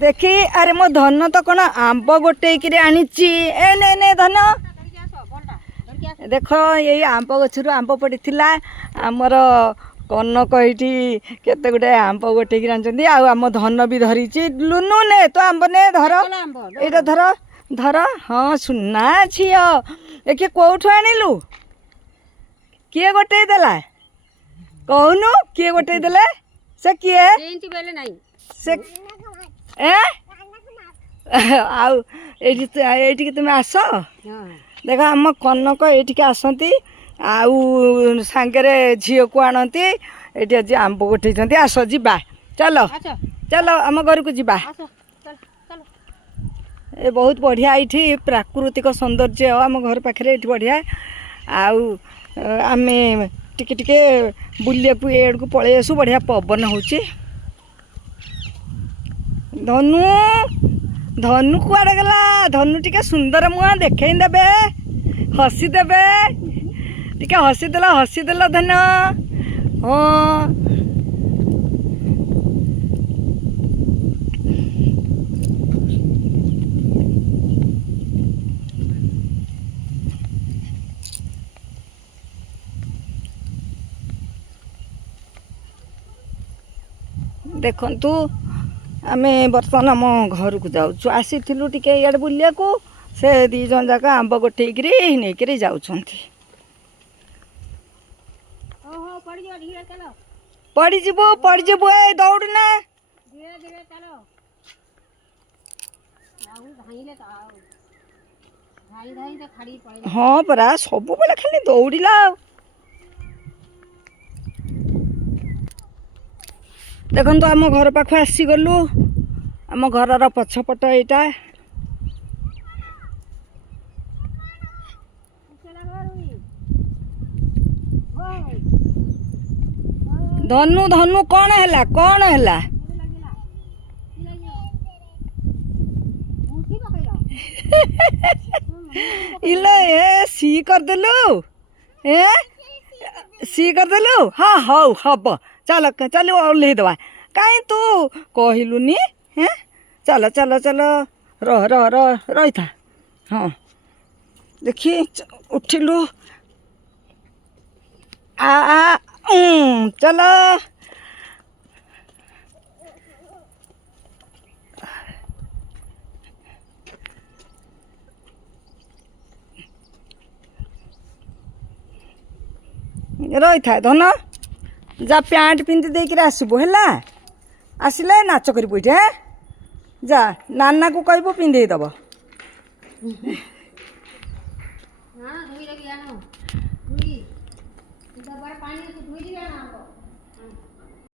देखी अरे मो धन तो कौन आंब गोटे आनीची ए ने ने धन देख ये आंब गचर आंब पड़ा आमर कनक ये केते गुटे आंब गोटे आम धन भी धरी लुनु ने तो आंब ने धर ये धर धर हाँ सुना झील देखिए कौठू आणिलु किए गोटे देला कहूनु किए गोटे देले से किए से ए आउ एठी तुम आस देख आम कनक ये आसती आउ सांगरे झील को आणती ये आज आंब गोटे आस जा चलो चलो आम घर को जा ये बहुत बढ़िया ये प्राकृतिक सौंदर्य आम घर पाखे ये बढ़िया आउ आमे टिके टिके बुलिया को एड़ को पलि आसू बढ़िया पवन हो धनु धनु कुआड़े गला धनु टिके सुंदर मुहा देखई देबे हसी देबे टिके हसी देला धन हाँ देखु आमे बर्तमान आम घर को जाऊँ आसी टे इे बुलिया को से दी जन जाक आंब गोटे नहीं जाऊँच पड़जु ए दौड़ना हाँ परा सब बेले खाली दौड़ला देखो तो आम घर पाख आसीगलु आम घर पछपट यहाँ धनु धनु कौन है इले ए सी करदेलु ए सी करदेलु हाँ हौ हम चल चल ओल्हे दवा कहीं तू कहलुनी हैं चल चल चल रह रह रह रही था हाँ देखिए उठिलु आ चल रही था धन जा पैंट पिंधि देकर आसबु है आसिले नाच कर बुझे जा नाना को कहबू पिंधे दब